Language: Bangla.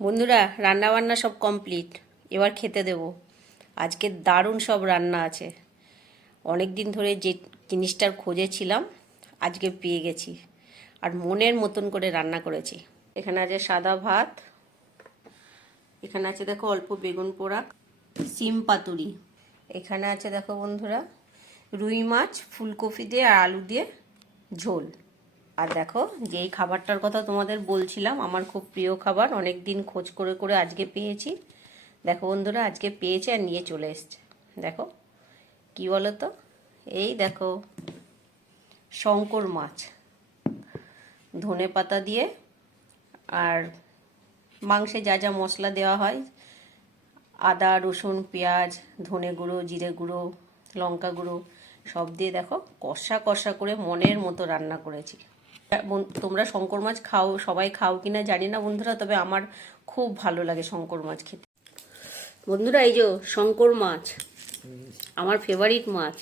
বন্ধুরা, রান্না বান্না সব কমপ্লিট। এবার খেতে দেব। আজকে দারুণ সব রান্না আছে। অনেক দিন ধরে যে জিনিসটার খোঁজে ছিলাম আজকে পেয়ে গেছি, আর মনের মতন করে রান্না করেছি। এখানে আছে সাদা ভাত, এখানে আছে দেখো অল্প বেগুন পোড়া, সিম পাতুরি, এখানে আছে দেখো বন্ধুরা রুই মাছ ফুলকপি দিয়ে আর আলু দিয়ে ঝোল। আর দেখো যেই খাবারটার কথা তোমাদের বলছিলাম, আমার খুব প্রিয় খাবার, অনেক দিন খোঁজ করে করে আজকে পেয়েছি। দেখো বন্ধুরা, আজকে পেয়েছে আর নিয়ে চলে এসছে। দেখো কি বলো তো, এই দেখো শঙ্কর মাছ, ধনে পাতা দিয়ে আর মাংসে যা যা মশলা দেওয়া হয়, আদা রসুন পেঁয়াজ ধনে গুঁড়ো জিরে গুঁড়ো লঙ্কা গুঁড়ো সব দিয়ে দেখো কষা কষা করে মনের মতো রান্না করেছি। তোমরা শঙ্কর মাছ খাও, সবাই খাও কিনা জানি না বন্ধুরা, তবে আমার খুব ভালো লাগে শঙ্কর মাছ খেতে। বন্ধুরা, এই যে শঙ্কর মাছ আমার ফেভারিট মাছ,